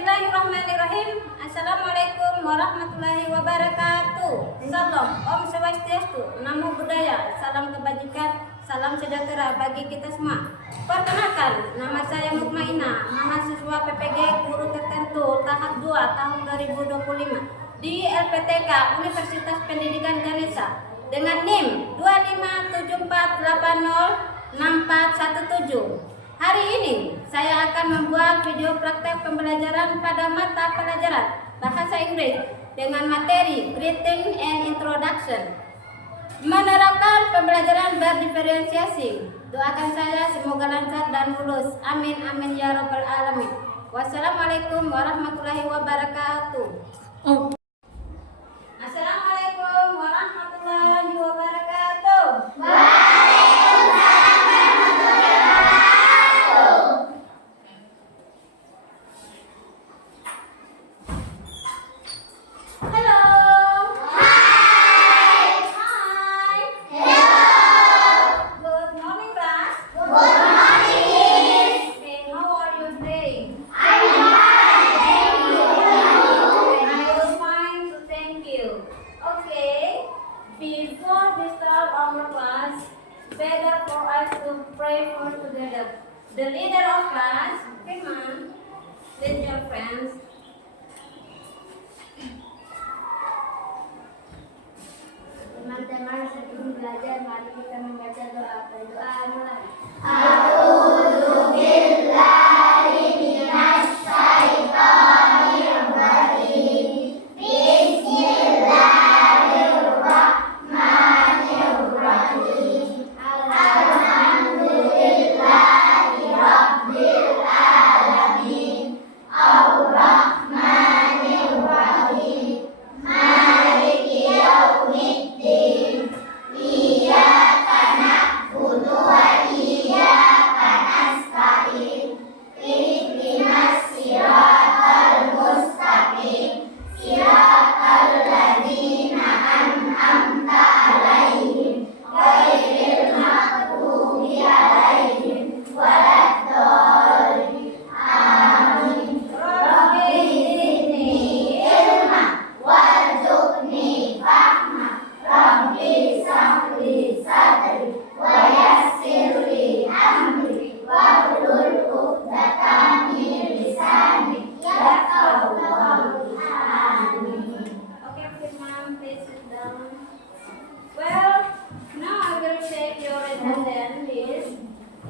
Bismillahirrahmanirrahim. Assalamualaikum warahmatullahi wabarakatuh. Salam, Om Swastiastu, Namo Buddhaya, salam kebajikan, salam sejahtera bagi kita semua. Perkenalkan, nama saya Mukmainah, mahasiswa PPG Guru Tertentu tahap 2 tahun 2025 di LPTK Universitas Pendidikan Ganesha dengan NIM 2574806417. Hari ini saya akan membuat video praktek pembelajaran pada mata pelajaran Bahasa Inggris dengan materi Greeting and Introduction. Menerapkan pembelajaran berdiferensiasi. Doakan saya semoga lancar dan lulus. Amin amin ya rabbal alamin. Wassalamualaikum warahmatullahi wabarakatuh. Assalamualaikum warahmatullahi wabarakatuh. Before we start our class, better for us to pray for together. The leader of class, Firman, with your friends. Teman-teman, sebelum belajar, mari kita membaca doa. Berdoa mulai. A'udzu billahi minasy syaithanir rajim.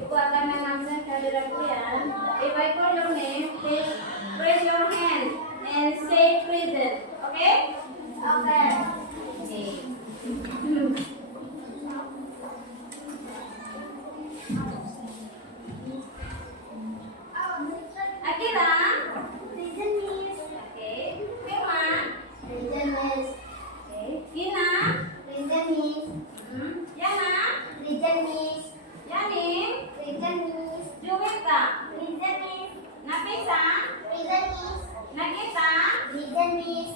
Ibu akan mengambil kehadiran kalian. If I call your name, please raise your hand and say present. Okay? Okay. Akira. Present, Miss. Okay. Firman. Present, Miss. Okay. Gina. Present, Miss. Yana. Present, Miss. Yani, present Miss. Juwita, present Miss. Nafisa, present Miss. Nagita, present Miss.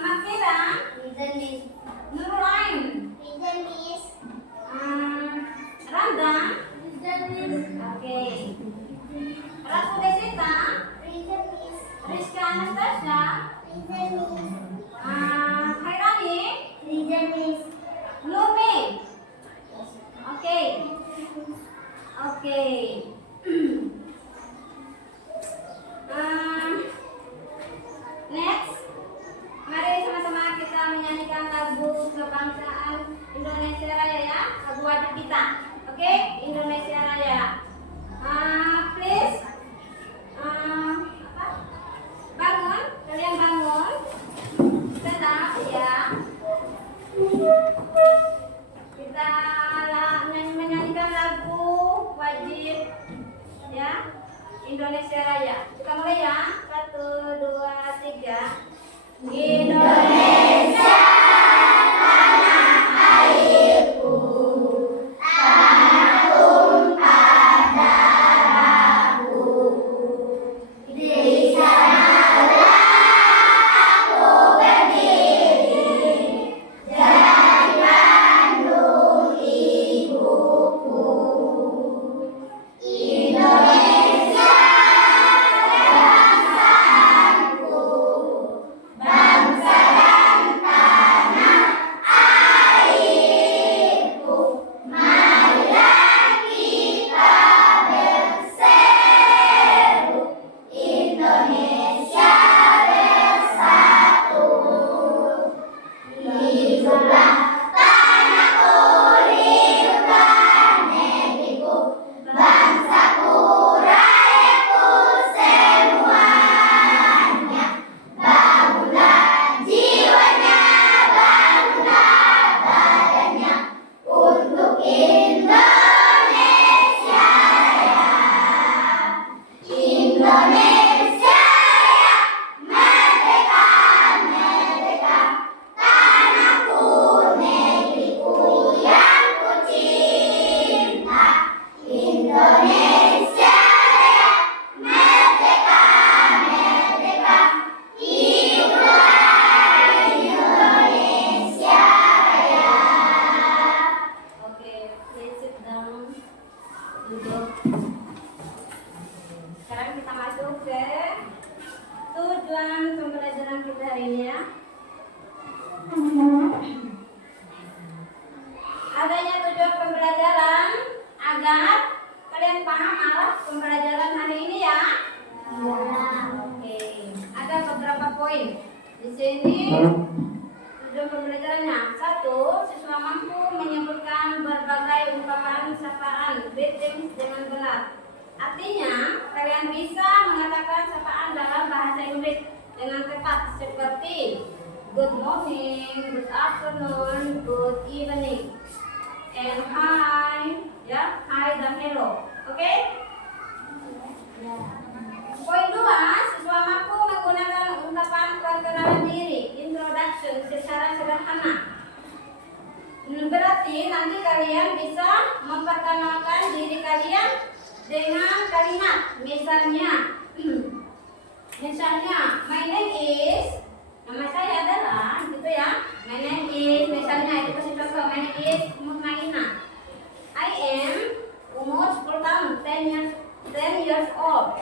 Makira, present Miss. Nurulain, present Miss. Randa, present Miss. Okay. Ratu Desita, present Miss. Rizka Anastasia, present Miss. Khairani, present Miss. Nurmi. Okay. Next, mari sama-sama kita menyanyikan lagu kebangsaan Indonesia Raya ya, lagu wajib kita. Oke, Indonesia Raya. Please, bangun, kalian bangun, stand up ya. Kita menyanyikan lagu wajib ya Indonesia Raya. Kita mulai ya. 1, 2, 3. Indonesia tanah airku, tanah tumpah darahku. Di sanalah aku berdiri, jadi Bandung ibuku. Indonesia bangsa Oke. Tujuan pembelajaran kita hari ini ya. Adanya tujuan pembelajaran agar kalian paham arah pembelajaran hari ini ya. Oke. Ada beberapa poin di sini. Tujuan pembelajarannya: 1. Siswa mampu menyebutkan berbagai ungkapan sapaan greetings dengan benar. Artinya, kalian bisa mengatakan sapaan dalam bahasa Inggris dengan tepat seperti good morning, good afternoon, good evening, and hi, ya, hi dan hello. Oke? Poin 2, siswa mampu menggunakan ungkapan perkenalan diri, introduction secara sederhana. Berarti nanti kalian bisa memperkenalkan diri kalian dengan kalimat, misalnya, my name is, nama saya adalah, gitu ya. My name is, misalnya itu kasih contoh, my name is Mutmainah. I am umur 10 tahun, 10 years old.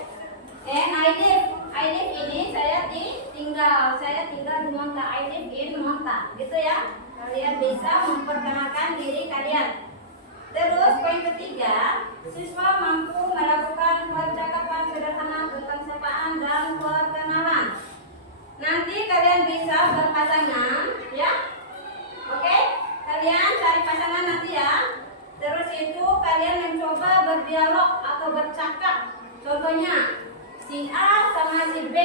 And I live ini saya tinggal di Monta. I live in Monta, gitu ya. Kalian bisa memperkenalkan diri kalian. Terus poin ketiga, siswa mampu melakukan percakapan sederhana tentang sapaan dan perkenalan. Nanti kalian bisa berpasangan, ya. Oke? Kalian cari pasangan nanti ya. Terus itu kalian mencoba berdialog atau bercakap. Contohnya, si A sama si B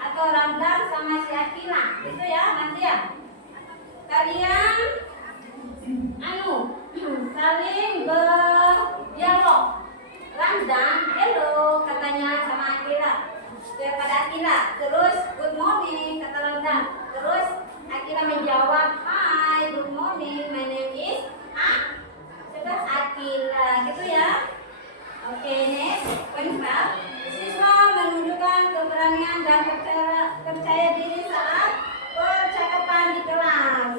atau Ramdan sama si Akila, gitu ya nanti ya. Kalian saling berdialog. Ramdan, hello katanya sama Akila, kepada Akila. Terus good morning kata Ramdan. Terus Akila menjawab, hi, good morning, my name is sudah Akila, gitu ya. Oke, next, poin 4. Siswa menunjukkan keberanian dan percaya diri saat percakapan di kelas.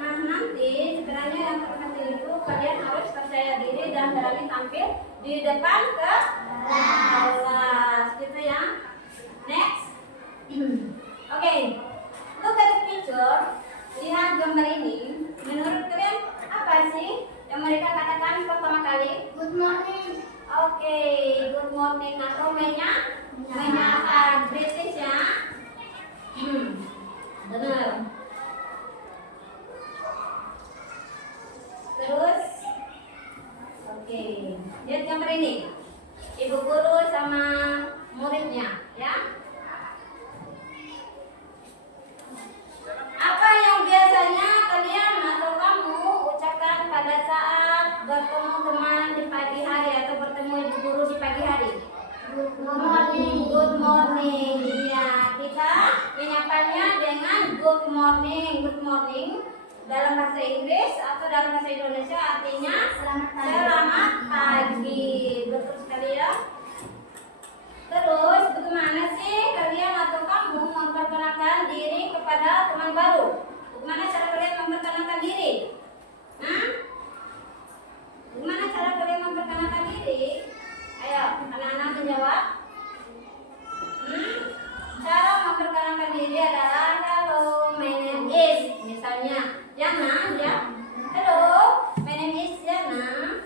Nah, nanti sebenarnya yang terpenting itu kalian harus percaya diri dan berani tampil di depan kelas, gitu ya. Next. Oke, look at the picture. Lihat gambar ini. Menurut kalian apa sih yang mereka katakan pertama kali? Good morning. Oke, good morning atau menyapa British ya. Benar. Terus, oke, lihat gambar ini. Ibu guru sama muridnya, ya. Apa yang biasanya kalian atau kamu ucapkan pada saat bertemu teman di pagi hari atau bertemu ibu guru di pagi hari? Good morning. Good morning. Iya, kita menyapanya dengan good morning. Good morning dalam bahasa Inggris atau dalam bahasa Indonesia artinya selamat pagi. Betul sekali ya. Terus bagaimana sih kalian atau kamu memperkenalkan diri kepada teman baru? Bagaimana cara kalian memperkenalkan diri? Bagaimana cara kalian memperkenalkan diri? Ayo, anak-anak menjawab. Cara memperkenalkan diri adalah hello, my name is, misalnya Jana, ya. Hello, my name is Jana.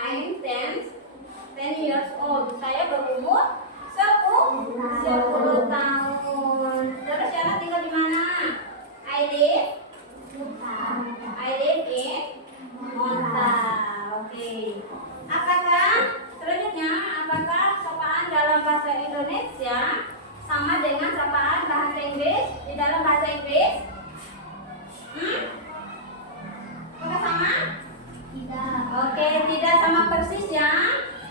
I'm 10 years old. Saya berumur 10 tahun. Terus Jana tinggal di mana? I live in Monta. Oke. Apakah sapaan dalam bahasa Indonesia sama dengan sapaan bahasa Inggris di dalam bahasa Inggris? Apakah sama? Tidak. Oke, tidak sama persis ya.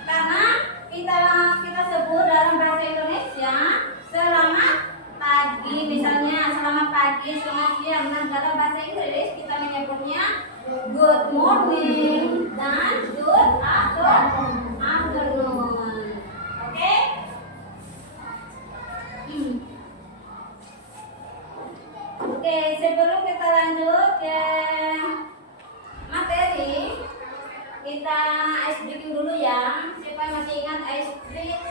Karena kita sebut dalam bahasa Indonesia selamat pagi, misalnya selamat pagi, selamat siang. Nah, dalam bahasa Inggris kita menyebutnya good morning dan good afternoon. Oke? Oke, sebelum kita lanjut ke materi, kita ice breaking dulu ya. Siapa yang masih ingat ice breaking?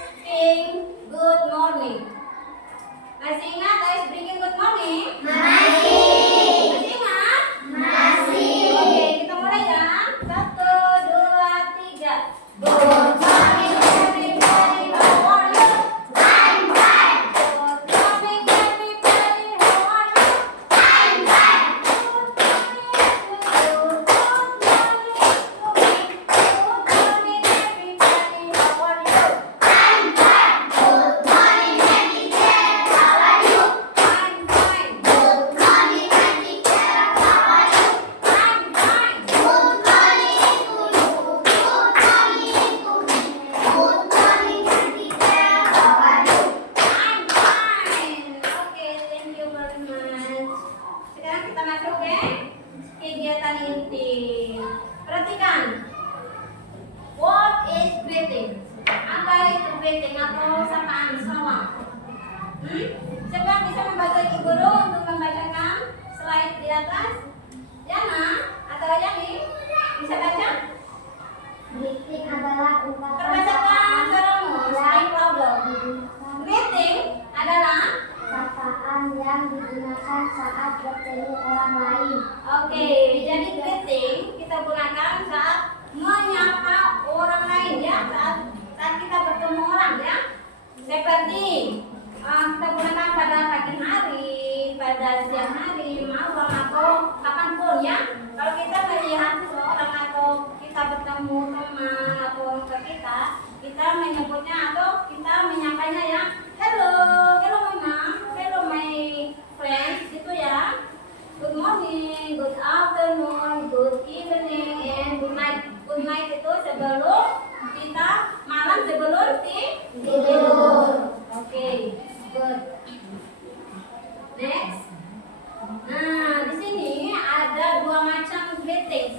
greeting atau sapaan salam? Siapa bisa membantu Ibu Guru untuk membacakan slide di atas? Yana atau Yani bisa baca? Greeting adalah ungkapan Perbacakan suaramu, speak louder. Greeting adalah sapaan yang digunakan saat bertemu orang lain. oke, jadi greeting kita gunakan saat menyapa orang lain ya, saat kita bertemu orang ya. Seperti kita gunakan pada pagi hari, pada siang hari, malam atau kapanpun ya. Kalau kita melihat seseorang atau kita bertemu teman atau orang tua kita menyebutnya atau kita menyapanya ya, hello, hello mama, hello my friends gitu ya. Good morning, good afternoon, good evening, and good night. Good night itu sebelum kita malam sebelum tidur. Oke, good. Next. Nah, di sini ada dua macam greetings.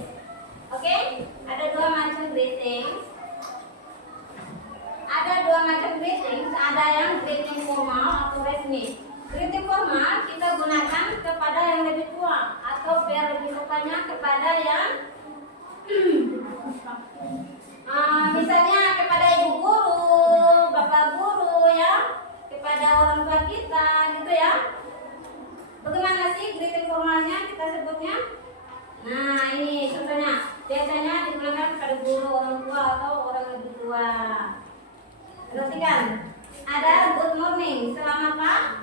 Oke, ada dua macam greetings. Ada dua macam greetings. Ada yang greeting formal atau resmi. Greeting formal kita gunakan kepada yang lebih tua atau biar lebih sopannya kepada yang misalnya kepada ibu guru, bapak guru ya, kepada orang tua kita gitu ya. Bagaimana sih greeting formalnya kita sebutnya? Nah ini contohnya, biasanya digunakan kepada guru, orang tua atau orang lebih tua. Perhatikan, ada good morning, selamat pagi.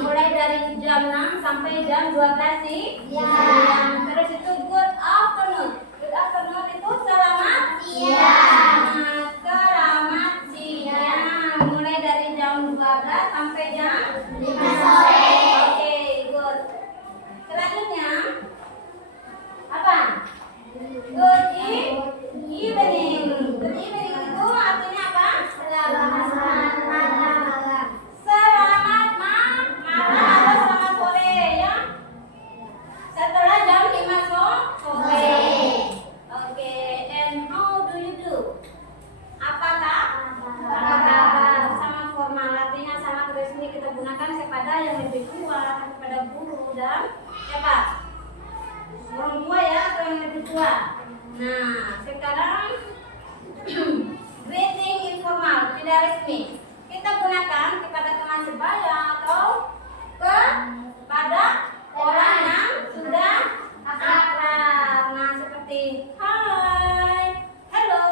Mulai dari jam 6 sampai jam 12 siang. Terus itu good afternoon. Good afternoon itu selamat siang. Selamat siang. Mulai dari jam 12 sampai jam 5 sore. Oke, good. Selanjutnya apa? Good evening. Good evening itu artinya apa? Selamat malam. Selamat malam atau selamat sore ya. Setelah jam 5 sore. Oke, and how do you do? Apakah? Apa kabar? Sangat formal, artinya sangat resmi kita gunakan kepada yang lebih tua, kepada guru dan siapa? Orang tua ya atau yang lebih tua. Nah, sekarang greeting informal, tidak resmi. Kita gunakan kepada teman sebaya atau kepada orang yang sudah akrab. Nah, seperti hi, hello,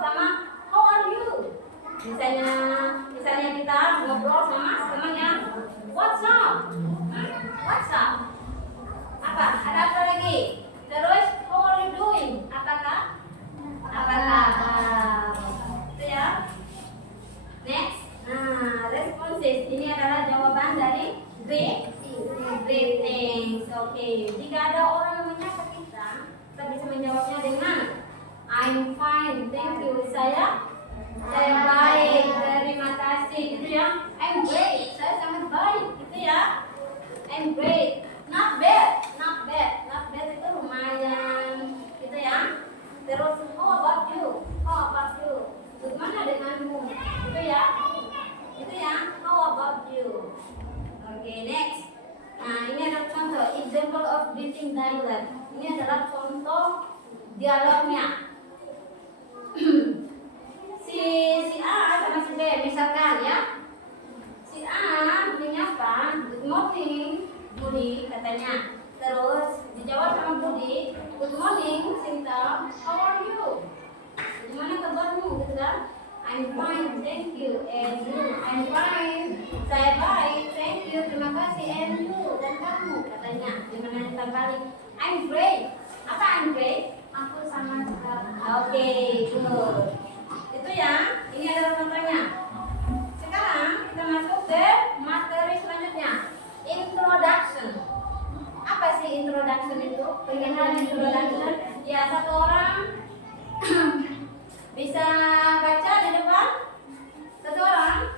sama how are you? Misalnya kita ngobrol sama temannya, what's up? What's up? Apa? Ada apa lagi? Terus how are you doing? Apakah? Itu ya. Next. Nah, responses ini adalah jawaban dari greetings. Oke. Jika ada orang yang menyapa kita bisa menjawabnya dengan I'm fine, thank you. Saya baik, terima kasih. Gitu ya. I'm great. Saya sangat baik. Gitu ya. I'm great. Not bad. Not bad itu lumayan. Gitu ya. Terus how about you? Bagaimana denganmu? Gitu ya. Itu ya. How about you? Oke, next. Nah, ini adalah contoh example of greeting dialog. Ini adalah contoh dialognya. si A sama si B misalkan ya. Si A menyapa, good morning Budi katanya. Terus dijawab sama Budi, good morning Sinta, how are you? Gimana kabarmu gitu kan? I'm fine, thank you. And you? I'm fine. Saya baik, thank you. Terima kasih. And you? Dan kamu katanya. Gimana kita balik? I'm great. Apa I'm great? Aku sangat Oke, good. Itu ya. Ini adalah contohnya. Sekarang kita masuk ke materi selanjutnya. Introduction. Apa sih introduction itu? Pengenalan introduction. Ya, satu orang bisa baca di depan? Satu orang?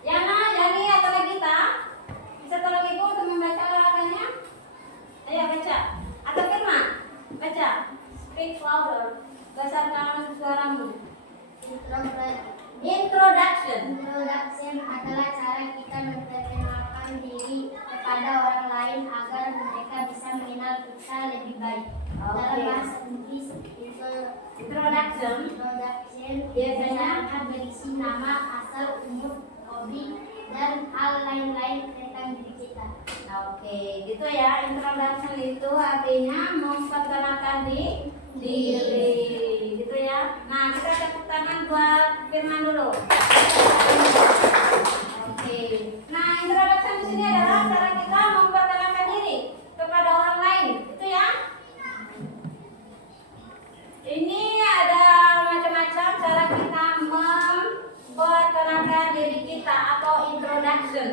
Yana, Yani, atau Nagita? Bisa tolong ibu untuk membaca larangannya? Ayo baca. Atau Firman? Baca. Speak louder. Besarkan suaramu. Introduction Introduction. Introduction adalah cara kita memperkenalkan diri kepada orang lain agar mereka bisa mengenal kita lebih baik. Dalam bahasa Inggris, Introduction biasanya akan berisi nama, asal, umur, hobi, dan hal lain-lain tentang diri kita. Oke, gitu ya. Introduction itu artinya memperkenalkan diri, gitu ya. Nah, kita tepuk tangan buat Firman dulu. Oke. Nah, introduction di sini adalah cara kita memperkenalkan diri kepada orang lain, gitu ya. Ini ada macam-macam cara kita memperkenalkan diri kita atau introduction.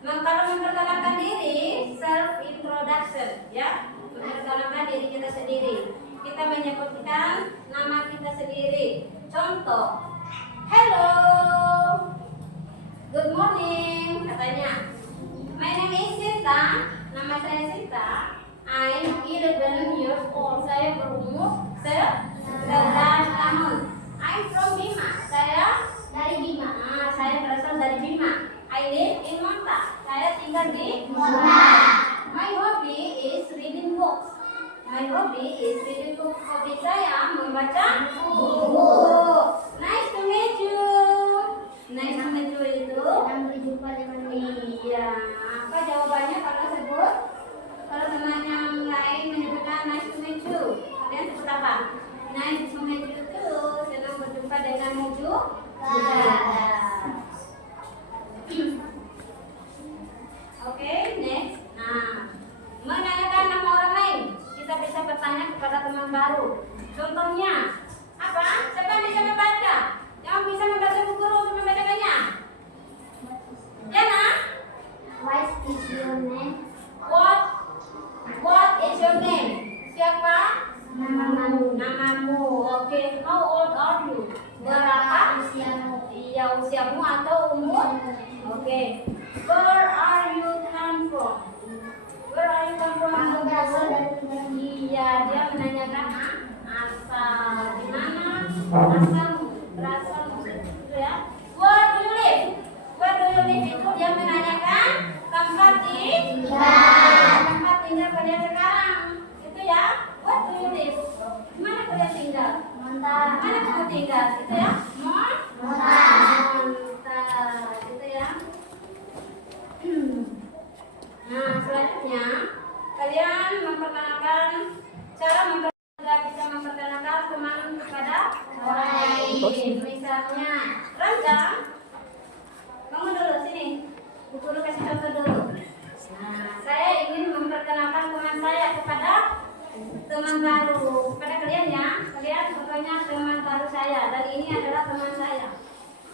Nah, kalau memperkenalkan diri, self introduction, ya, memperkenalkan diri kita sendiri. Kita menyebutkan nama kita sendiri. Contoh, hello, good morning, katanya. My name is Sinta, nama saya Sinta. I'm 11 years old. Saya berumur 11 tahun. I'm from Bima. Saya Dari Bima. saya berasal dari Bima. I live in Manta. Saya tinggal di Manta. My hobby is reading books. Hobi saya membaca buku. Nice to meet you. Nice to meet you itu. Senang berjumpa dengan Iya. Apa jawabannya kalau sebut? Kalau teman yang lain menyebutkan nice to meet you, kalian sebut apa? Nice to meet you too. Senang berjumpa denganmu juga. Oke, next. Nah, menanyakan nama orang lain. Kita bisa bertanya kepada teman baru. Contohnya, apa? Siapa yang bisa membaca? Yang bisa membaca buku untuk membacakannya? Jana? What is your name? What is your name? Siapa? Namamu. Namamu. Oke. How old are you? Berapa usiamu? Iya, usiamu atau umur? Oke. Where are you come from? Where are you come from? Kamu berasal dari mana? Iya, dia menanyakan asal. Di mana asalmu? Berasalmu itu ya. Where do you live? Where do you live itu dia menanyakan tempat tempat tinggal kalian sekarang. Itu ya. Where do you live? Di mana kalian tinggal? Manta. Mana kamu tinggal? Itu ya. Manta. Gitu ya. Nah, selanjutnya kalian memperkenalkan bisa memperkenalkan teman kepada orang lain. Misalnya, Ranja, kamu dulu sini. Bu Guru kasih contoh dulu. Nah, saya ingin memperkenalkan teman saya kepada teman baru. Kepada kalian ya, kalian pokoknya teman baru saya. Dan ini adalah teman saya.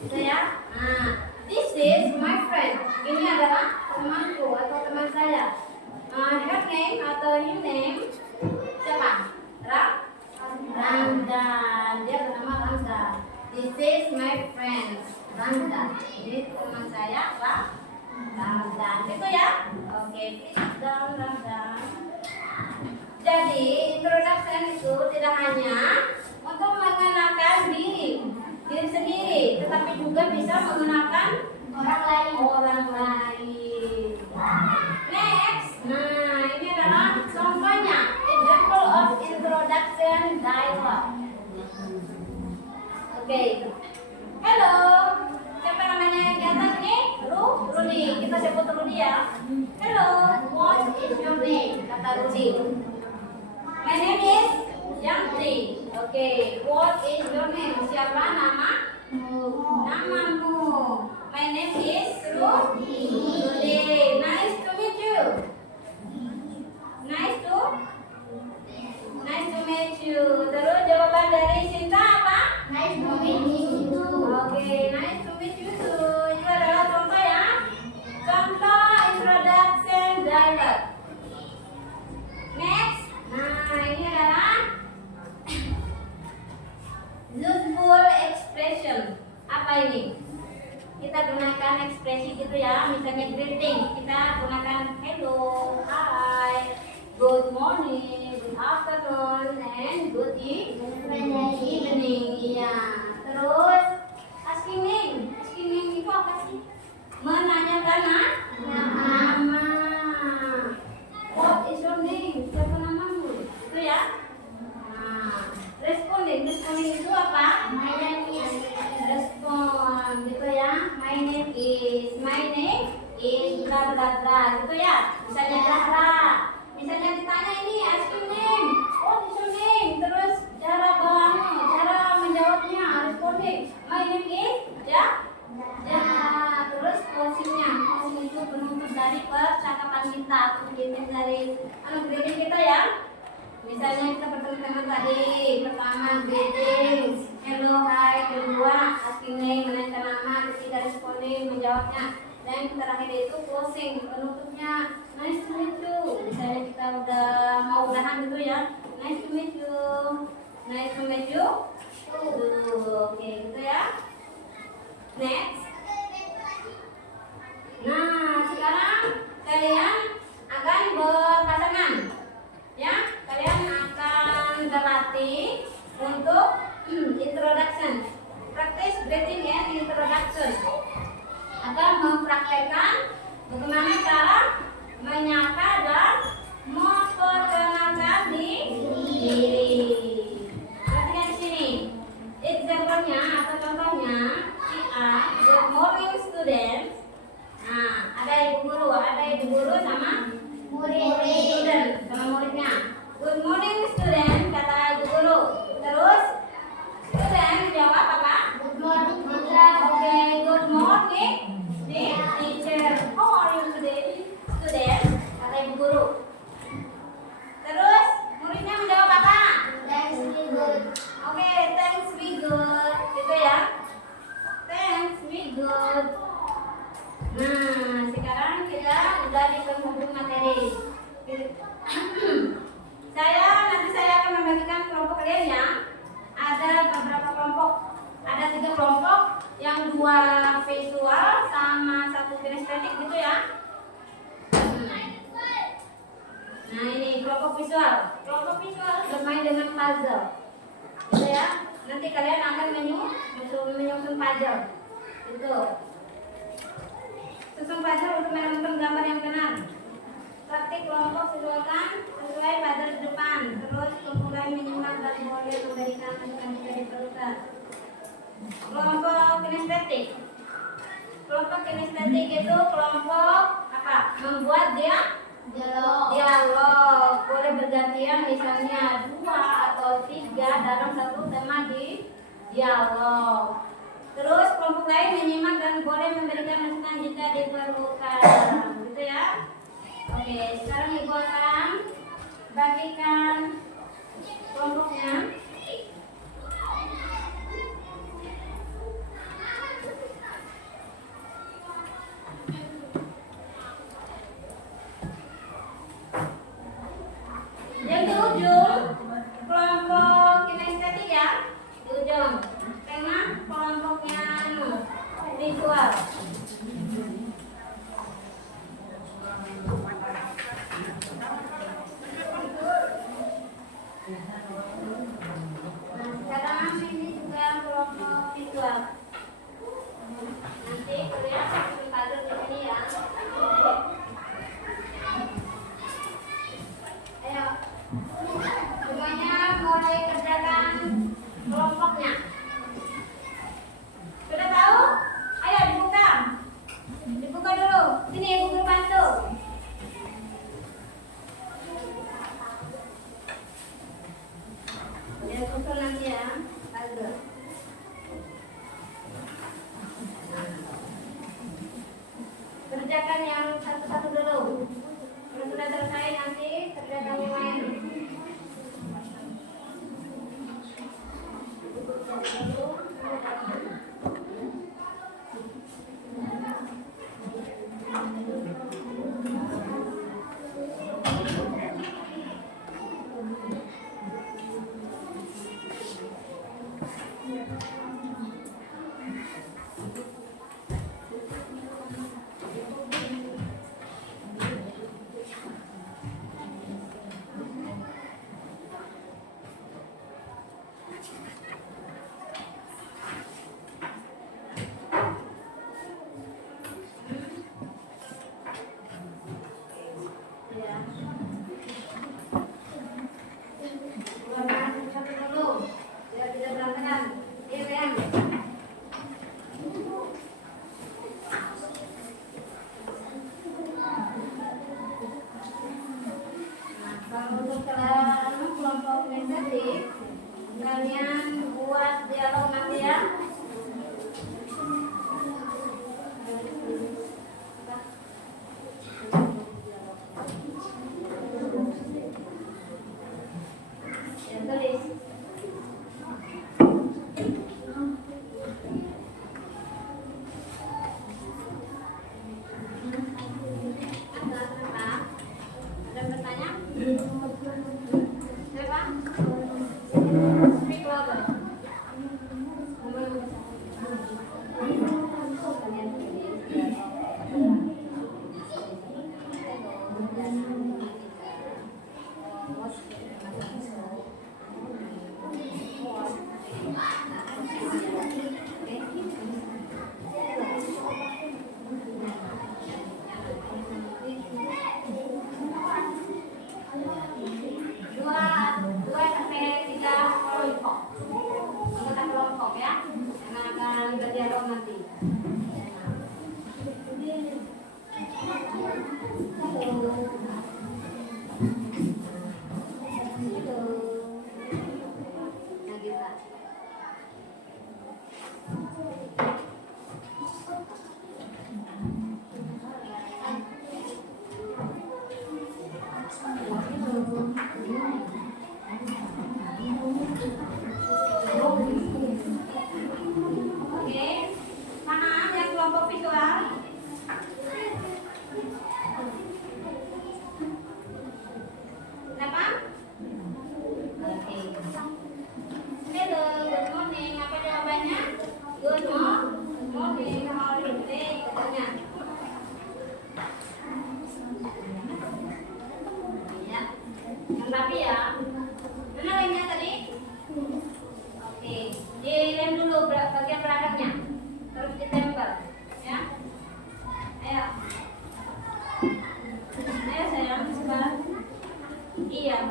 Gitu ya. Nah, this is my friend. Ini adalah temanku atau teman saya. Her name atau his name siapa? Ramdan. Dia bernama Ramdan. This is my friend Ramdan. Jadi teman saya apa? Ramdan. Gitu ya. Oke, please down Ramdan. Jadi introduction itu tidak hanya untuk mengenalkan diri sendiri, tetapi juga bisa mengenalkan Orang lain. Next, nah ini adalah contohnya example of introduction dialogue. Oke. Hello, siapa namanya yang di atas nih? Rudy. Kita sebut Rudy ya. Hello, what is your name? Kata Rudy. My name is Yangti. Oke, what is your name? Siapa namamu? My name is Rudy. Nice to meet you. Nice to meet you. Terus jawaban dari Sinta apa? Nice to meet you. Oke, nice to meet you too. Itu adalah contoh ya. Contoh introduction dialogue. Next. Nah, ini adalah useful expression. Apa ini? Kita gunakan ekspresi gitu ya. Misalnya greeting, kita gunakan hello, hi, good morning, good afternoon, and good evening. Iya. apa sih? Menanyakan nama. What is your name? Siapa namamu? Itu ya. Nah, responding itu apa? My name is. Respon gitu ya. My name is bla bla bla gitu ya. Misalnya Zahra. Misalnya ditanya ini asking name. What is your name? Terus cara menjawabnya responding. My name is ya. Terus closingnya. Closing itu penutup dari percakapan kita atau greeting dari greeting kita ya. Misalnya kita bertemu teman tadi, pertama greetings, hello, hi, kedua asking name, menanyakan nama, ketiga responding, menjawabnya, dan yang terakhir itu closing, penutupnya nice to meet you. Misalnya kita udah mau udahan gitu ya, nice to meet you, nice to meet you. Oke gitu ya. Next. Nah sekarang kalian akan berpasangan. Ya, kalian akan berlatih untuk introduction. Practice greeting and introduction. Akan mempraktekkan bagaimana cara menyapa dan memperkenalkan diri. Perhatikan di sini. Example-nya atau contohnya, si A, good morning students. Nah, ada ibu guru sama student sama muridnya. Good morning student, kata ibu guru. Terus student jawab apa? Good morning, teacher. Oke, good morning teacher. How are you today? Student, kata ibu guru. Terus muridnya menjawab apa? Thanks, we good. Oke, thanks we good. Gitu ya. Thanks we good. Nah, sekarang kita udah di penghujung materi. Nanti saya akan membagikan kelompok kalian ya. Ada beberapa kelompok. Ada 3 kelompok, yang 2 visual sama 1 kinestetik gitu ya. Nah ini kelompok visual. Kelompok visual bermain dengan puzzle, gitu ya. Nanti kalian akan menyusun puzzle, gitu. Susun puzzle untuk menemukan gambar yang benar. Praktik kelompok visualkan sesuai puzzle di depan. Terus kumpulkan minimal dan boleh memberikan masukan jika diperlukan. Kelompok kinestetik. Kelompok kinestetik itu kelompok apa? Membuat dialog. Boleh bergantian, misalnya 2 atau 3 dalam satu tema di dialog. Terus kelompok lain menyimak dan boleh memberikan masukan jika diperlukan, gitu ya. Oke, sekarang ibu akan bagikan kelompoknya. Yang di ujung kelompok kinestetik ya, di ujung. Tengah kelompoknya visual. Nah, sekarang ini juga kelompok visual. Nanti kalian bikin puzzle di sini ya. Ayo, semuanya mulai kerjakan kelompoknya. Sudah tahu? Ayo dibuka.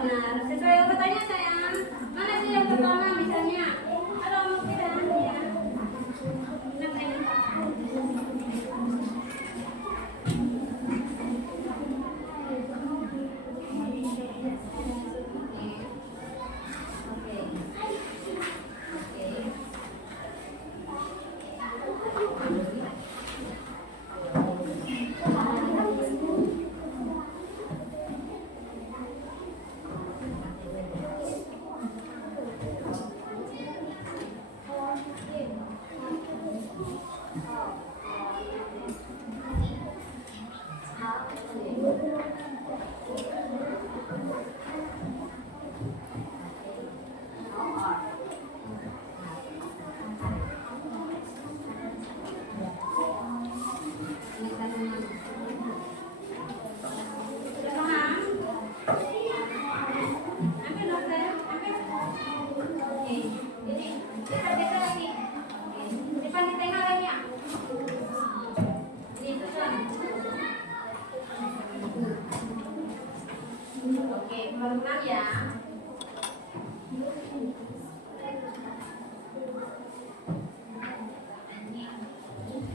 benar. Sesuai urutannya sayang. Mana sih yang pertama misalnya? Halo Mufira ya. Kenapa ini? Oke, pelan-pelan ya.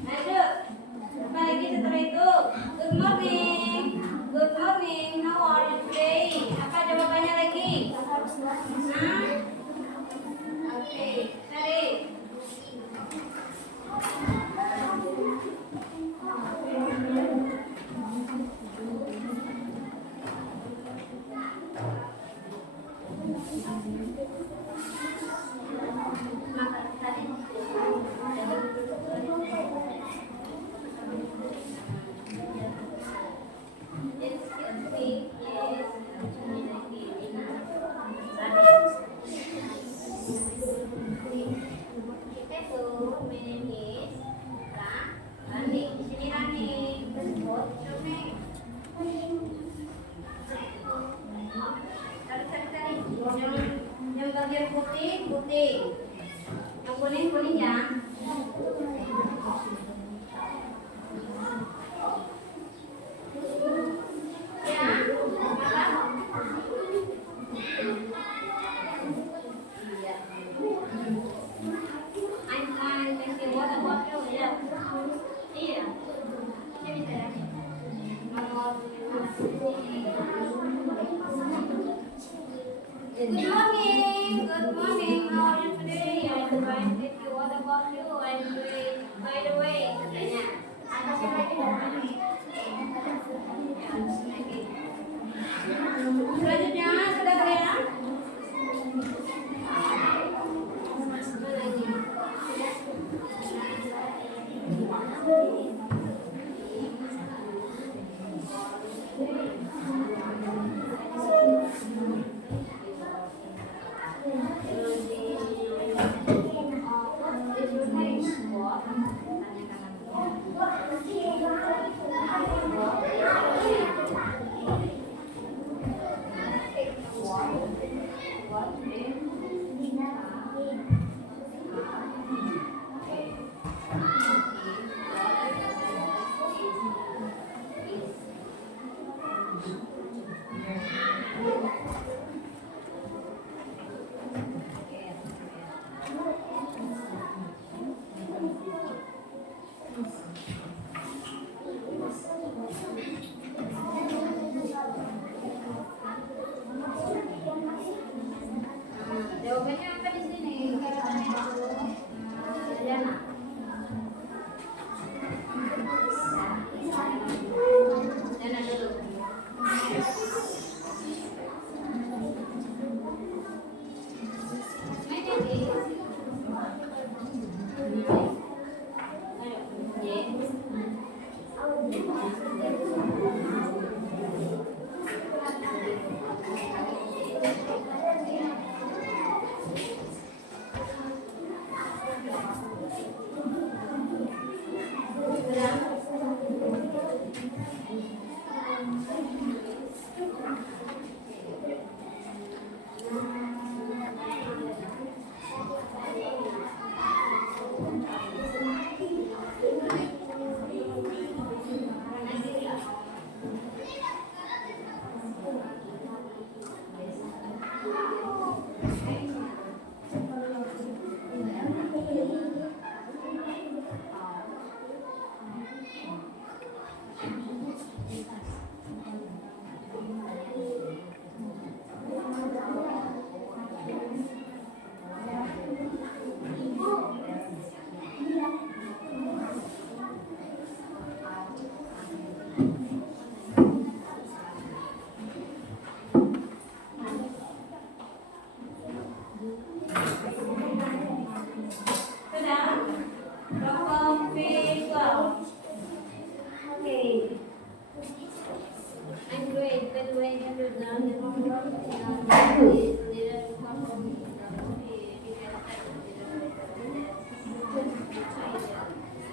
Lanjut. Apa lagi setelah itu? Good morning. Good morning. How are you today? Apa jawabannya lagi? Nah. Oke, cari. Yang bagian putih, putih. Yang kuning, kuning ya. Ya, I'm fine, thank you. What about you? Ya. Iya. Ini bisa ya. Good morning. Good morning. How are you today? I'm fine, thank you. What about you? I'm great. By the way, katanya. Atasnya lagi dong. Selanjutnya sudah kalian? Is your name what? kelompok visual. Oke. Android, Android,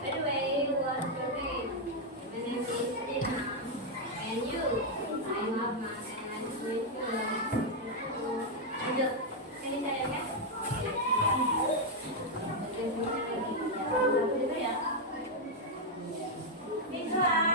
by the way, what's your name? My name is Dina. And you? I'm Alma and I'm 22. Lanjut. Ini saya ya. Oke. Ya. Visual.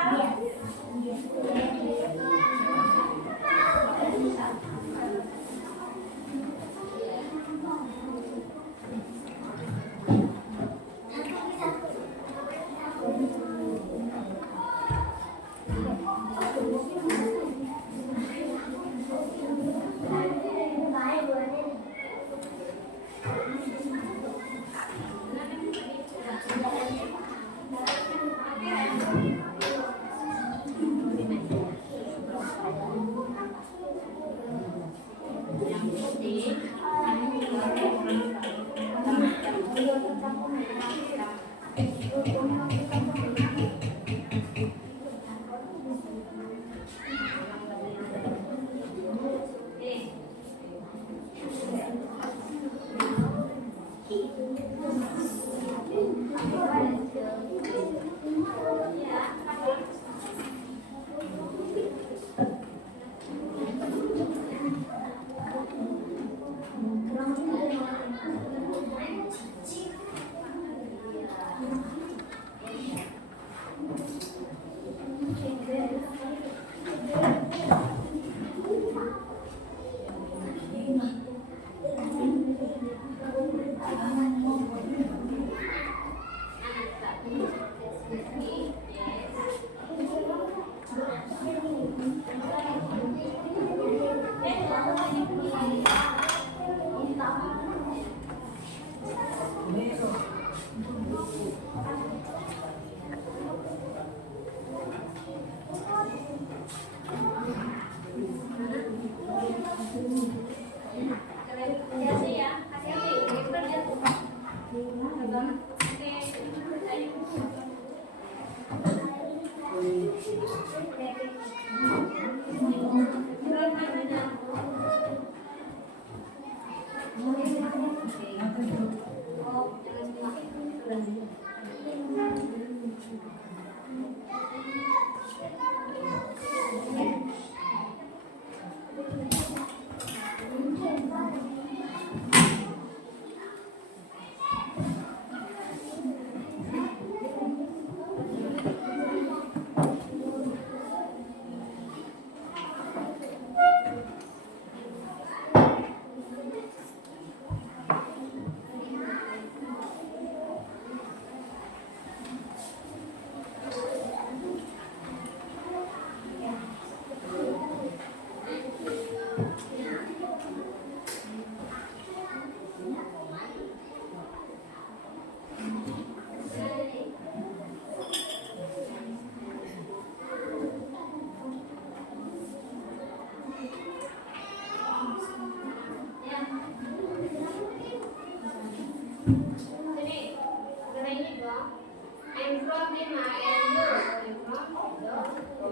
I'm from Bima and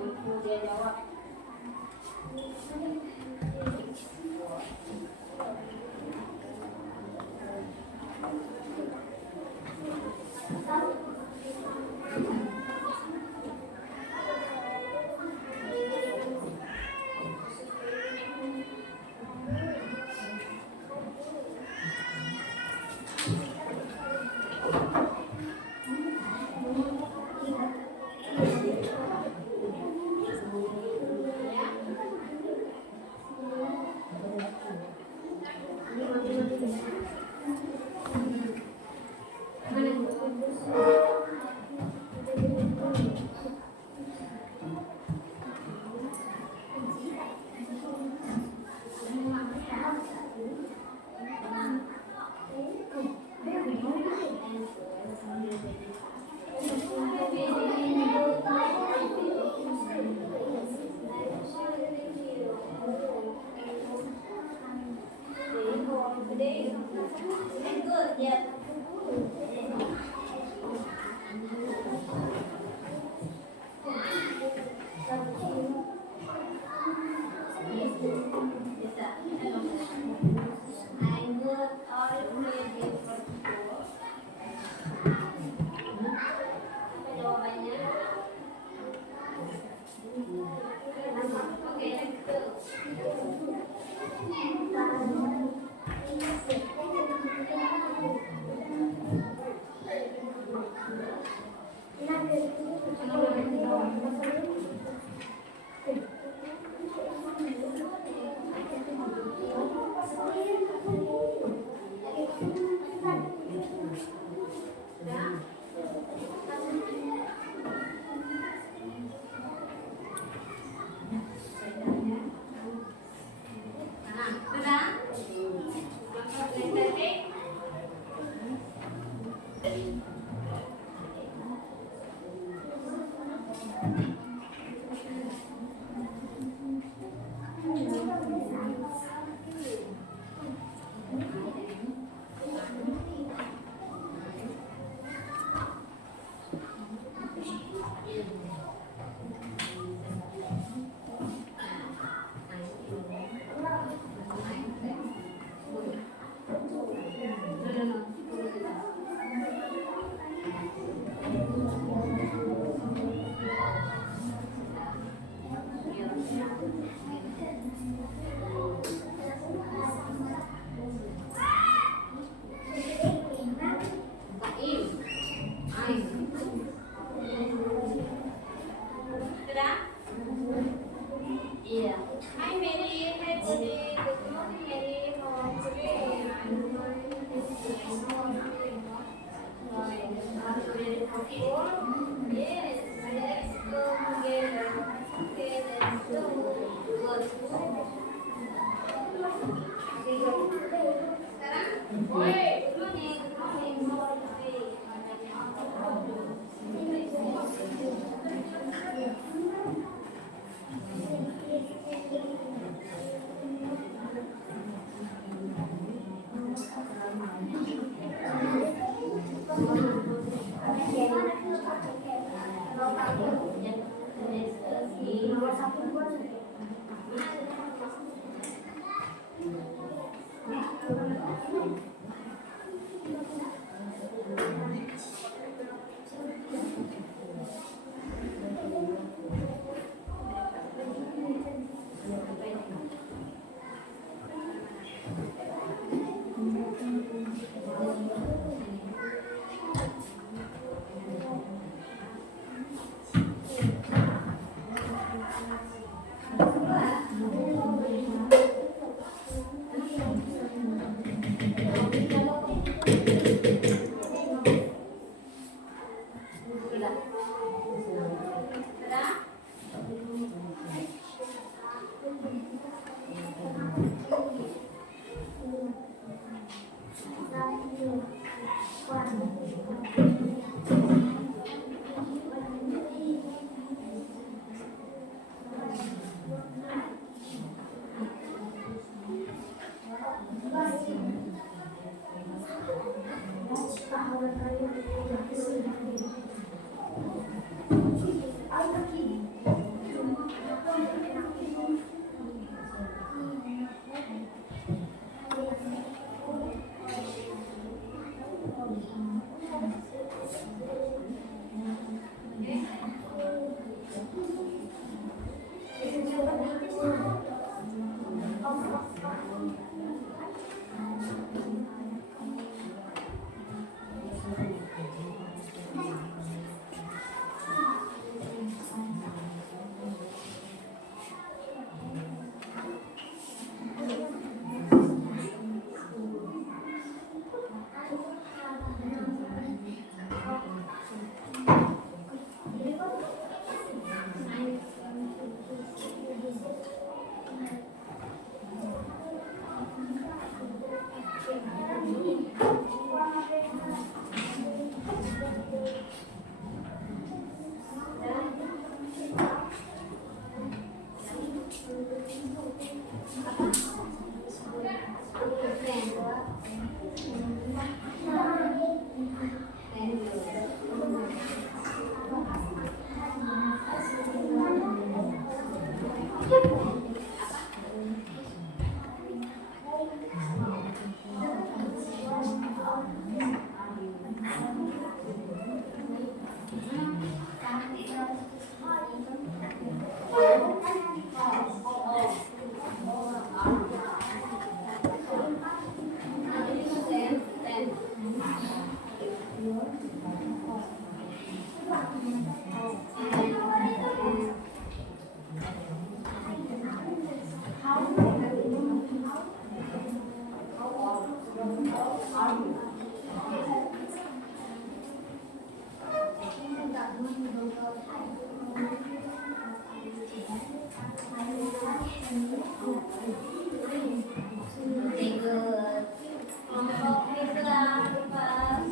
you from dia jawab. Mana? Iya. Hi Mary, hi Budi. Good morning Mary. How are you today? I'm fine. Yes, how are you? Are you ready for school? Yes. Let's go together. Okay, let's go. Good. Sekarang, oi, good morning, good morning. How are you Good. Kelompok Islam pas.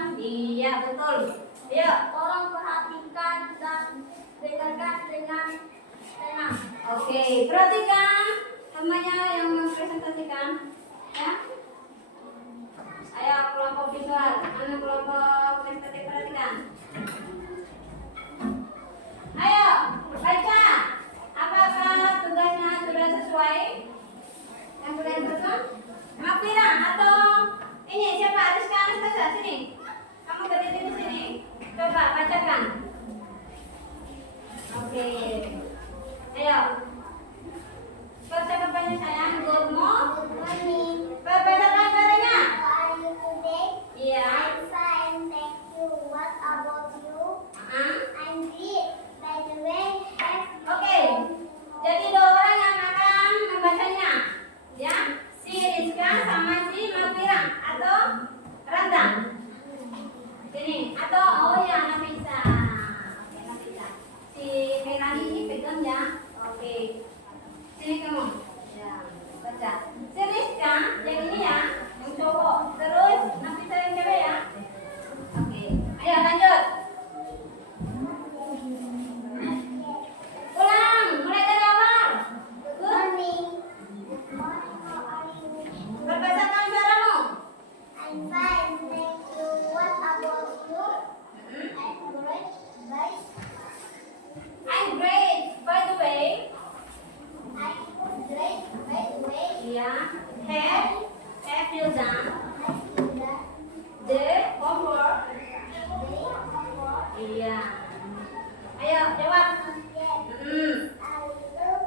Iya, betul. Ayo. Tolong perhatikan dan dengarkan dengan tenang. Oke, perhatikan semuanya yang mempresentasikan. Ya. Ayo kelompok visual, mana kelompok estetik perhatikan. Ayo, baca. Apakah tugasnya sudah sesuai? Yang kalian susun? Makfira atau ini siapa? Ariska, Anastasia, sini. Kamu berdiri di sini. Coba bacakan. Oke. Ayo. Baca bapaknya sayang. Good morning. Bacakan katanya. How are you today? Iya. I'm fine, thank you. What about you? I'm great. By the way, Oke. Jadi dua orang yang akan membacanya. Ya. Si Rizka sama si Makfira atau Randa. Sini atau oh ya Nafisa. Oke, Nafisa. Si Melani ini pegang ya. Oke. Sini kamu. Ya, baca. Si Rizka yang ini ya, yang cowok. Terus Nafisa yang cewek ya. Oke. Ayo lanjut. Ulang, mulai dari awal. good morning. Good morning, how are you? Berbasarkan suaramu. I'm fine, thank you. What about you? I'm great. Bye. I'm great. By the way, I'm great. By the way, yeah, have you done I feel that the homework? they are Iya. Ayo jawab. yes. Hmm. I look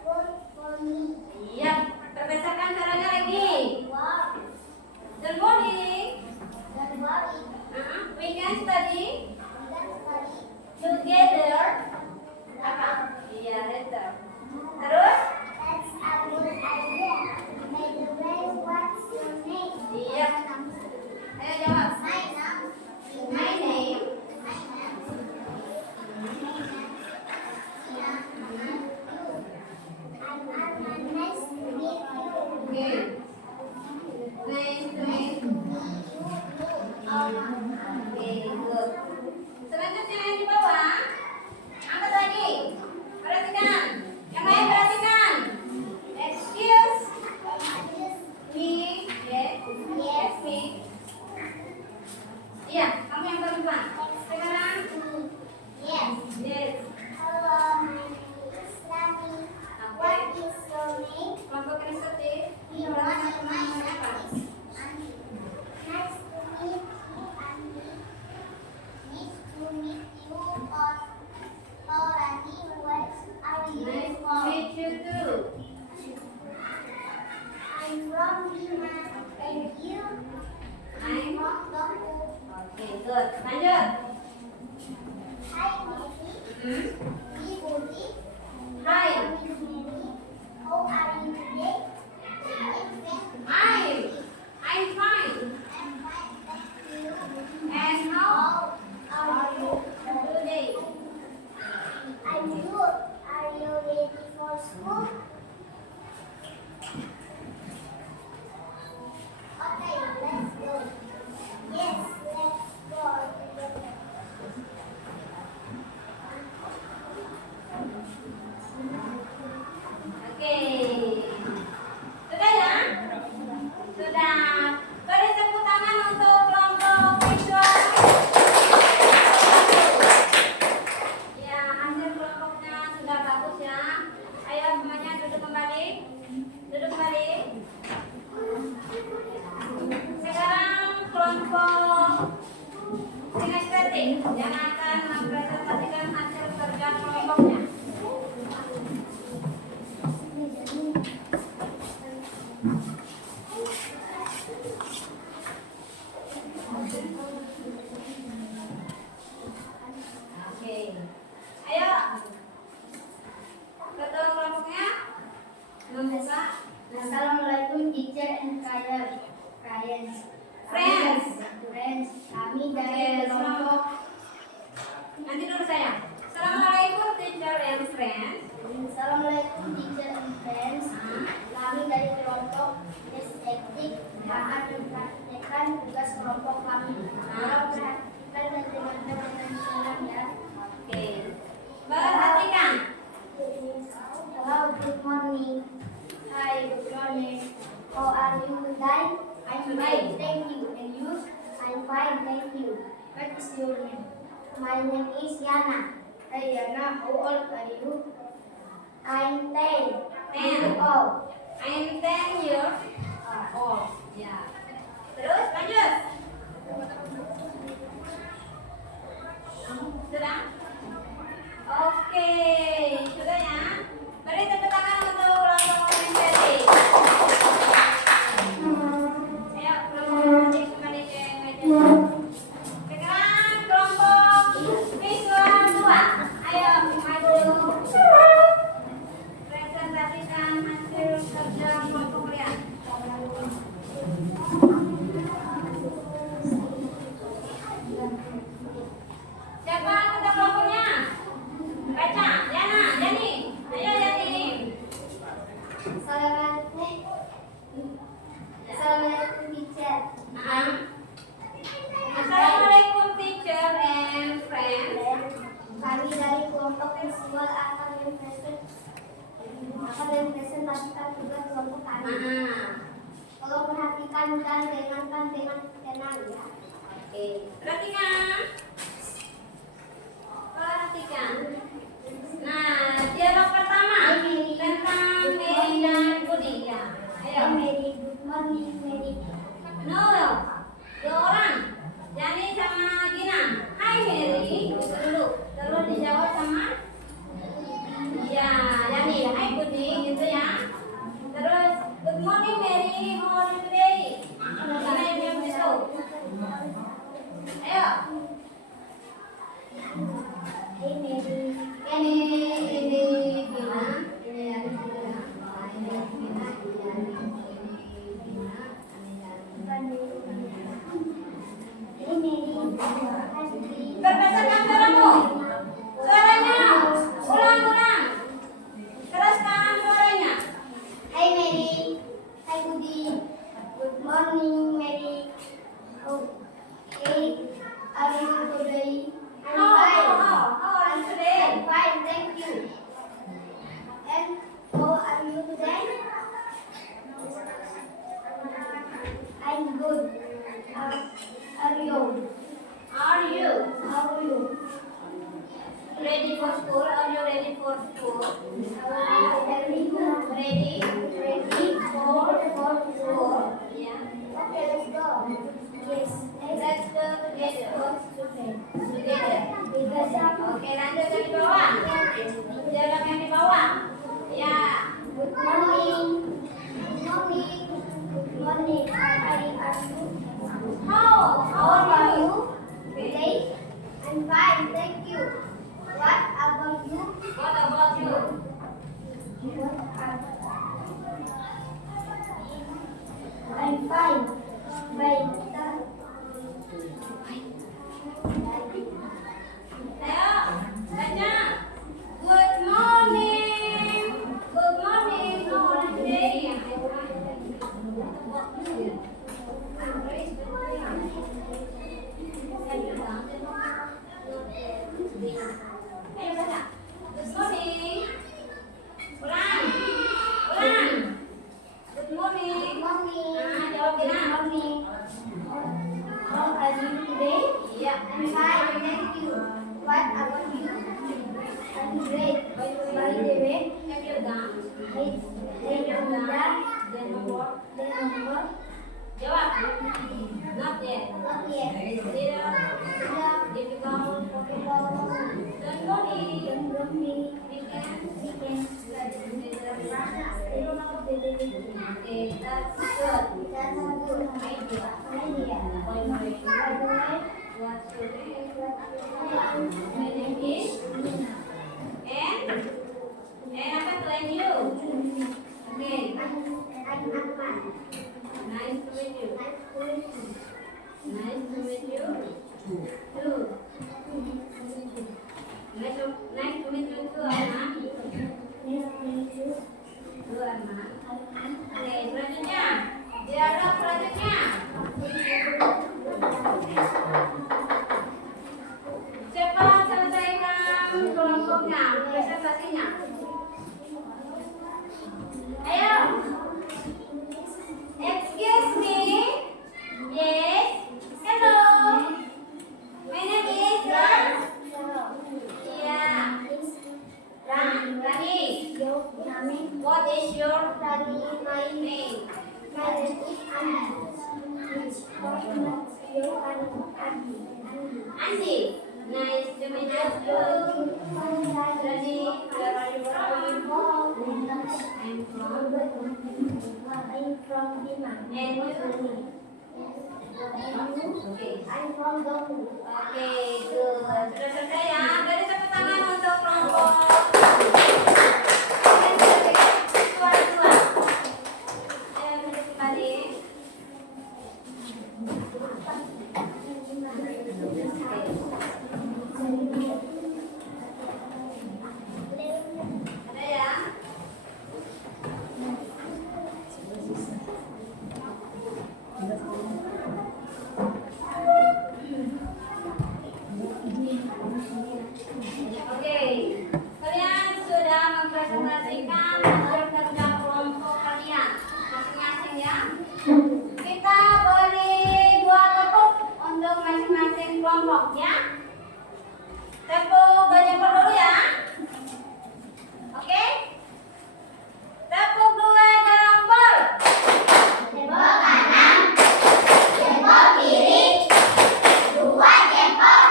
good for me. Iya. Berbasarkan suaranya lagi. Wow. Good morning. Don't worry. We can study We can study together. Apa? Iya, later. Terus? That's a good idea. By the way, what's your name? Iya. Ayo jawab. My name. My name. I'm Arman. Nice to meet you. Okay. Nice to meet you. Okay, good. Selanjutnya yang di bawah, angkat lagi. Perhatikan. Yang lain perhatikan. Excuse me. Yes, me. Iya, kamu yang perempuan. Sekarang, Yes. yes. Hello, my name is Rani. What is your name? Kelompok estetik. You Kelompok want my namanya apa? name is Ani. Nice to meet you, Ani. Nice to meet you, Rani. What are you Nice to from? meet you too. I'm from Bima. And you? I'm From Bangkok. Oke, good. Lanjut. Hi, Mary. Hmm. Be Budi. Hi. My name is Mary. How are you today? I'm fine. I'm fine, thank you. And how How are you? today? I'm good. Are you ready for school? Okay, let's go. Yes, let's go. Oke. Sudah ya? Sudah. Beri tepuk tangan untuk kelompok visual. Ya, hasil kelompoknya sudah bagus ya. Ayo semuanya duduk kembali. Duduk kembali. Sekarang kelompok sinestetik yang akan mempresentasikan hasil kerja kelompoknya. Oke. Ayo. Ketua kelompoknya membuka. Assalamualaikum teacher and friends. Friends. Kami dari Oke, kelompok. Nanti dulu saya. Assalamualaikum teacher and friends. Assalamualaikum teacher and friends. Kami dari kelompok estetik akan mempraktikkan tugas kelompok kami. meet you. What is your name? My name is Yana. Hey Yana, how old are you? I'm 10 10. years old. I'm 10 years old. Ya. Terus lanjut. Sudah? Oke, sudah ya. Beri tepuk tangan untuk kelompok Mendeli. Ayo, kelompok Mendeli kembali ke meja. Sekarang kelompok visual 2. Ayo, maju. Presentasikan hasil kerja kelompok kalian. Siapa anggota kelompoknya? Baca, Yana, Yani. Ayo Yani. Assalamualaikum teacher. Assalamualaikum teacher and friends. Kami dari kelompok visual akan mempresentasikan tugas kelompok kami. Tolong perhatikan dan dengarkan dengan tenang ya. Oke, perhatikan. Perhatikan. Nah, dialog pertama tentang Mary dan Budi ya. Ayo. Mary, good morning Mary. No, dua orang. Yani sama Gina. Hai Mary, itu dulu. Terus dijawab sama ya, Yani. Hai Budi, gitu ya. Terus good morning Mary, how are you today? Gimana yang gitu? Ayo. Hey Mary. Ini Gina. Ini Yani Gina. Ini Gina. Hey Mary. Berdasarkan suaramu. Suaranya. Ulang-ulang. Teruskan suaranya. Hai Mary. Hai Budi. Good morning Mary. Hey, are you today? I'm fine. How are you today? I'm fine, thank you. And how are you today? I'm good. Are you? Are you How are you? ready for school? Are you ready for school? Very good. Ready? Ready For school? Yeah. Okay, let's go. Yes. Let's go together. Together. Together. Oke, lanjut dari bawah. Jalan yang di bawah. Ya. Good morning. Good morning. Good morning. How are you? How are you? Today? I'm fine, thank you. What about you? What about you? I'm fine. Baik. Ayo, baca. Good morning. Good morning. How are you today? Ayo baca. Good morning. Ulang. Ulang. Good morning. Good morning. Nah, jawab Good Gina. morning. How are you today? Iya. I'm fine, thank you. What about you? I'm great. By the way, Have you done? hey, hey, Yolanda, The homework? the homework? Jawab. Not yet. Not yet. Still Yeah, difficult. because Don't worry. don't bring me. We can We can study together. Okay, Okay, that's good. that's a good Idea. idea. By the way, By the way, what's your name? My name is and apa selain you? Okay, I'm Ahmad. nice to meet you. Nice to meet you. Nice to meet you too. Nice to meet you too, Arman. Nice to meet you. Too, Arman. I'm Oke, selanjutnya dialog selanjutnya. Cepat selesaikan kelompoknya, presentasinya. Ayo. Excuse me. Yes. Hello. My name is Andi. Andi. Nice to meet you. Ready? Where are you from? I'm from Bima. And you? Okay. I'm from Doku. Oke, good. Sudah selesai ya. Beri tepuk tangan untuk kelompok. Dua. Ayo duduk kembali. Ada ya? Oke, kalian sudah mempresentasikan hasil kerja kelompok kalian masing-masing ya. Kita beri 2 tepuk untuk masing-masing kelompok ya. Tepuk berjempol dulu ya. Oke. Tepuk 2 jempol. Jempol kanan, jempol kiri, 2 jempol.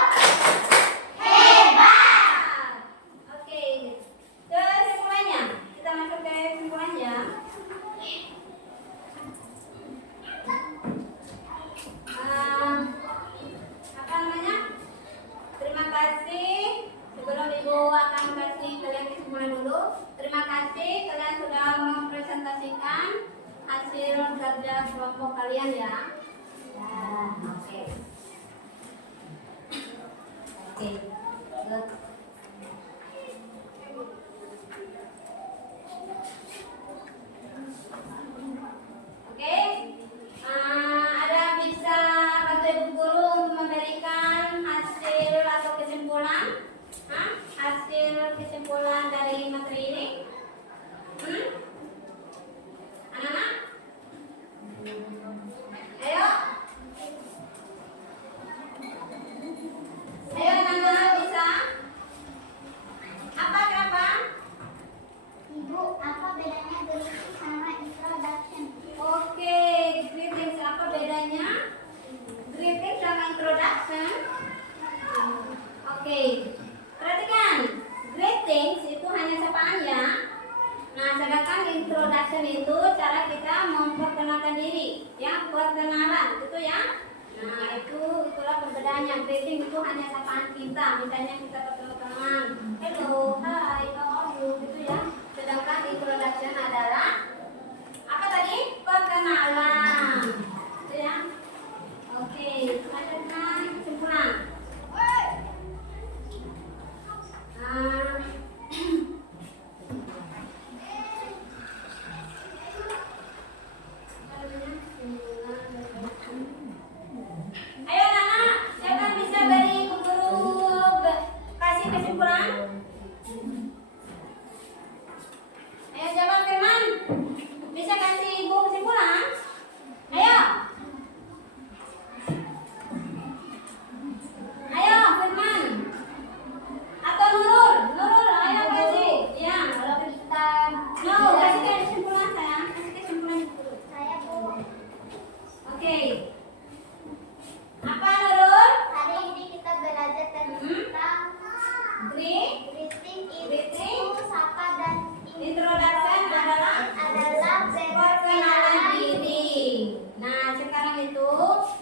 Hebat! Oke. Kesimpulannya, kita masuk ke kesimpulannya. Apa namanya? Terima kasih. Sebelum Ibu akan kasih kalian kesimpulan dulu. Terima kasih kalian sudah mempresentasikan hasil kerja kelompok kalian ya. Oke. Oke. Good. Oke, ada bisa bantu ibu guru untuk memberikan hasil atau kesimpulan, hasil kesimpulan dari materi ini, anak-anak, ayo, anak-anak bisa, apa kenapa? Ibu, apa bedanya greeting sama introduction? Oke, greetings apa bedanya? Greeting sama introduction. Oke, perhatikan. Greetings itu hanya sapaan ya. Nah, sedangkan introduction itu cara kita memperkenalkan diri, ya, perkenalan gitu ya. Nah, itulah perbedaannya. Greeting itu hanya sapaan kita. Misalnya kita bertemu teman, hello, hi, how are you, gitu ya. Sedangkan introduction adalah apa tadi? Perkenalan. Gitu ya. Oke, selanjutnya kesimpulan. Ayo Nana, siapa yang bisa beri guru kasih kesimpulan? Ayo jawab Firman. Bisa kasih ibu kesimpulan? Ayo. Ayo Firman. Atau Nurul? Nurul, ayo kasih. Ya, kalau kita kasih kesimpulan sayang. Kasih kesimpulan dulu. Saya Bu. Oke. Apa Nurul? Hari ini kita belajar tentang greeting itu sapa dan Introduction adalah perkenalan diri. Nah, sekarang itu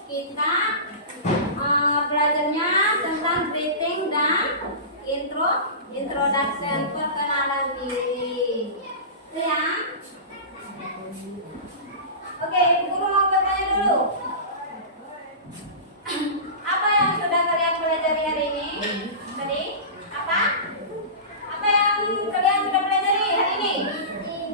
kita belajarnya tentang greeting dan introduction, perkenalan diri. Itu ya. Oke, guru mau bertanya dulu. Apa yang sudah kalian pelajari hari ini? Tadi apa? Apa yang kalian sudah pelajari hari ini?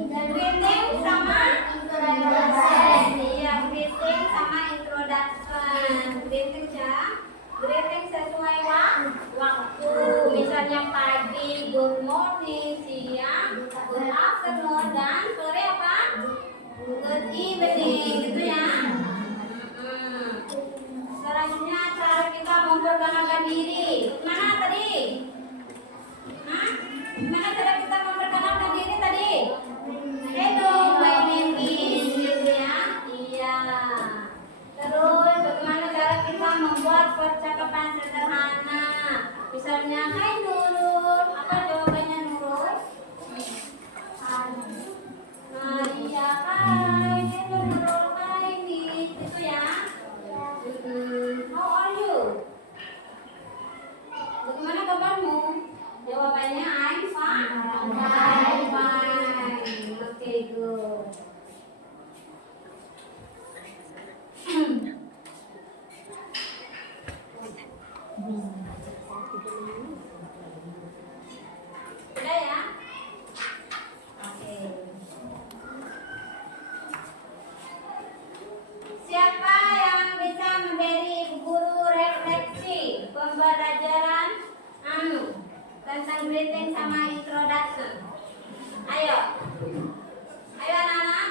Greeting sama introduction. Iya, greeting sama introduction. Greeting ya. Greeting sesuai waktu. Misalnya pagi, good morning, siang, good afternoon, dan sore apa? Good evening, gitu ya. membuat percakapan sederhana. Misalnya, hai Nurul, apa jawabannya Nurul? Nah, iya, hai Nurul, hai Mit, itu ya. How are you? Bagaimana kabarmu? Jawabannya I'm fine. I'm fine. Okay, good. Sudah ya? Oke. Siapa yang bisa memberi Ibu Guru refleksi pembelajaran tentang greeting sama introduction? Ayo. Ayo anak-anak.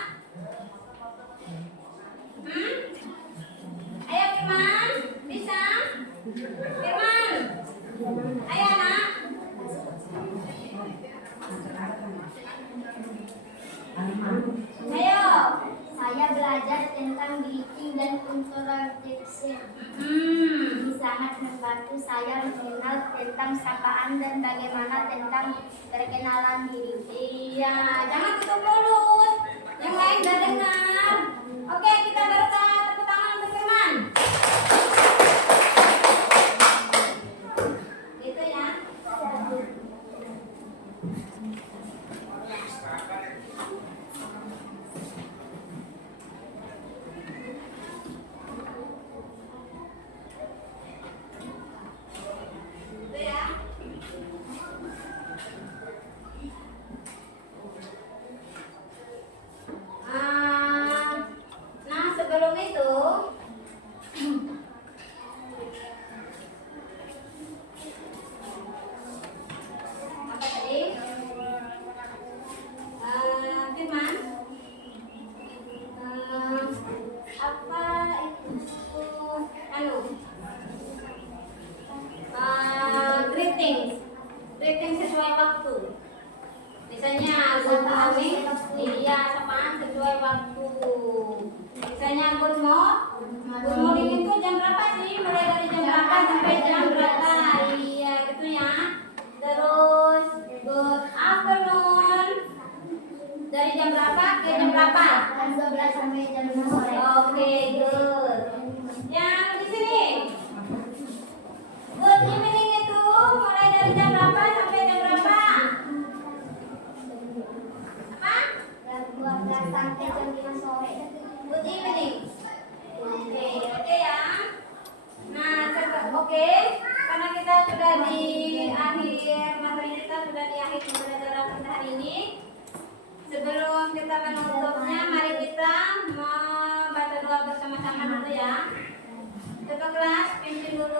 Ayo Firman, bisa? Firman. Ayo anak. Ayo. Saya belajar tentang greeting dan introduction. Sangat membantu saya mengenal tentang sapaan dan bagaimana tentang perkenalan diri. Iya, jangan tutup mulut. Yang lain udah dengar. Oke, kita berikan tepuk tangan untuk Firman. Gitu ya. Gitu ya. Nah, sebelum itu apa tadi? Firman, apa itu greeting sesuai waktu. Misalnya good morning, iya sapaan sesuai waktu. Misalnya good morning itu jam berapa sih? Mulai dari jam berapa sampai jam berapa? Iya gitu ya. Terus good afternoon dari jam berapa ke jam berapa? Jam 12 sampai jam 5 sore. Oke, good. Yang di sini good evening itu mulai dari jam berapa sampai jam berapa? Apa? Jam 12 sampai jam 5 sore. Good evening. Oke ya. Nah, oke. Karena kita sudah di akhir materi kita sudah di akhir pembelajaran kita hari ini. Sebelum kita menutupnya, mari kita membaca doa bersama-sama dulu ya. Ketua kelas, pimpin dulu